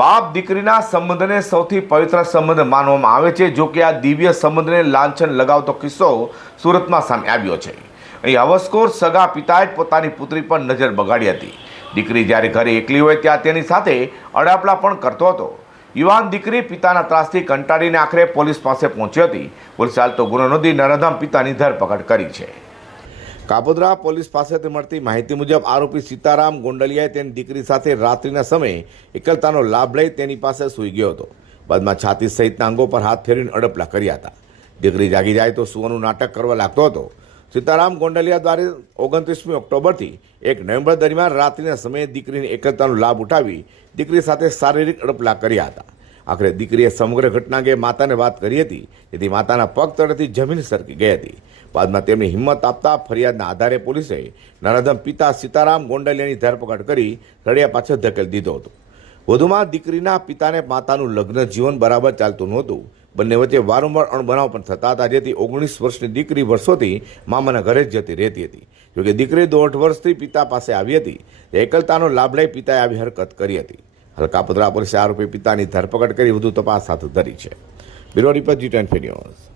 બાપ દીકરીના સંબંધને સૌથી પવિત્ર સંબંધ માનવામાં આવે છે. જો કે આ દિવ્ય સંબંધને લાંછન લગાવતો કિસ્સો સુરતમાં સામે આવ્યો છે. અહીં હવસખોર સગા પિતાએ પોતાની પુત્રી પર નજર બગાડી હતી. દીકરી જ્યારે ઘરે એકલી હોય ત્યાં તેની સાથે અડાપલા પણ કરતો હતો. યુવાન દીકરી પિતાના ત્રાસથી કંટાળીને આખરે પોલીસ પાસે પહોંચી હતી. પોલીસે હાલ તો ગુનો નોંધી નરધામ પિતાની ધરપકડ કરી છે. કાપોદ્રા પોલીસ પાસેથી મળતી માહિતી મુજબ આરોપી સીતારામ ગોંડલિયાએ તેની દીકરી સાથે રાત્રિના સમયે એકલતાનો લાભ લઈ તેની પાસે સૂઈ ગયો હતો. બાદમાં છાતી સહિતના અંગો પર હાથ ફેરવીને અડપલા કર્યા હતા. દીકરી જાગી જાય તો સુવાનું નાટક કરવા લાગતો હતો. સીતારામ ગોંડલિયા દ્વારા ઓગણત્રીસમી ઓક્ટોબરથી એક નવેમ્બર દરમિયાન રાત્રિના સમયે દીકરીની એકલતાનો લાભ ઉઠાવી દીકરી સાથે શારીરિક અડપલા કર્યા હતા. આખરે દીકરીએ સમગ્ર ઘટના અંગે માતાને વાત કરી હતી. જેથી માતાના પગ તળેથી જમીન સરકી ગઈ હતી. બાદમાં તેમની હિંમત આપતા ફરિયાદના આધારે પોલીસે નરાધમ પિતા સીતારામ ગોંડલિયાની ધરપકડ કરી રડિયા પાછળ ધકેલ દીધો હતો. વધુમાં દીકરીના પિતાને માતાનું લગ્ન જીવન બરાબર ચાલતું નહોતું. બંને વચ્ચે વારંવાર અણબનાવ પણ થતા હતા, જેથી ઓગણીસ વર્ષની દીકરી વર્ષોથી મામાના ઘરે જ જતી રહેતી હતી. જોકે દીકરી દોઢ વર્ષથી પિતા પાસે આવી હતી. એકલતાનો લાભ લઈ પિતાએ આવી હરકત કરી હતી. હાલ કાપોદ્રા પોલીસે આરોપી પિતાની ધરપકડ કરી વધુ તપાસ હાથ ધરી છે. Bureau report G ten news.